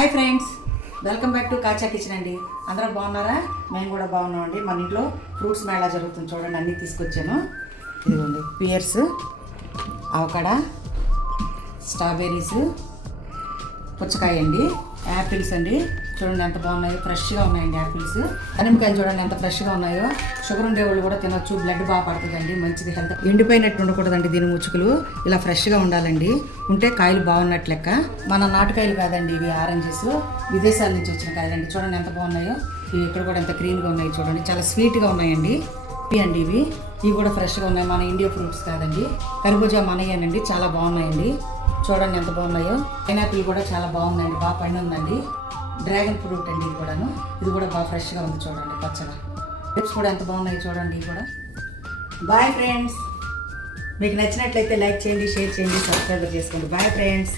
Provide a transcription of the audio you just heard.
Hi friends, welcome back to కాచా kitchen అండి. అందరూ బాగున్నారా? మేము కూడా బాగున్నామండి. మన ఇంట్లో ఫ్రూట్స్ మేళా జరుగుతుంది చూడండి, అన్నీ తీసుకొచ్చాను. ఇదిగోండి పియర్స్, అవకాడా, స్ట్రాబెర్రీస్, పుచ్చకాయ అండి, యాపిల్స్ అండి. చూడండి ఎంత బాగున్నాయో, ఫ్రెష్గా ఉన్నాయండి యాపిల్స్. దానిమ్మకాయలు చూడండి ఎంత ఫ్రెష్గా ఉన్నాయో. షుగర్ ఉండేవాళ్ళు కూడా తినొచ్చు, బ్లడ్ బాగా పడుతుందండి, మంచిది హెల్త్. ఎండిపోయినట్టు ఉండకూడదండి దీని ముచ్చుకులు, ఇలా ఫ్రెష్గా ఉండాలండి. ఉంటే కాయలు బాగున్నట్లు లెక్క. మన నాటుకాయలు కాదండి ఇవి, ఆరెంజెస్ విదేశాల నుంచి వచ్చిన కాయలండి. చూడండి ఎంత బాగున్నాయో. ఇవి ఇక్కడ కూడా ఎంత గ్రీన్గా ఉన్నాయి చూడండి, చాలా స్వీట్గా ఉన్నాయండి. ఇవి అండి ఇవి కూడా ఫ్రెష్గా ఉన్నాయి, మన ఇండియా ఫ్రూట్స్ కాదండి. కర్బూజా మనయ్యానండి, చాలా బాగున్నాయండి. చూడండి ఎంత బాగున్నాయో. పైనాపిల్ కూడా చాలా బాగుందండి, బాగా పైన ఉందండి. డ్రాగన్ ఫ్రూట్ అండి ఇది కూడా బాగా ఫ్రెష్గా ఉంది చూడండి, పచ్చగా. గ్రేప్స్ కూడా ఎంత బాగున్నాయి చూడండి. ఇవి కూడా. బాయ్ ఫ్రెండ్స్, మీకు నచ్చినట్లయితే లైక్ చేయండి, షేర్ చేయండి, సబ్స్క్రైబ్ చేసుకోండి. Bye friends.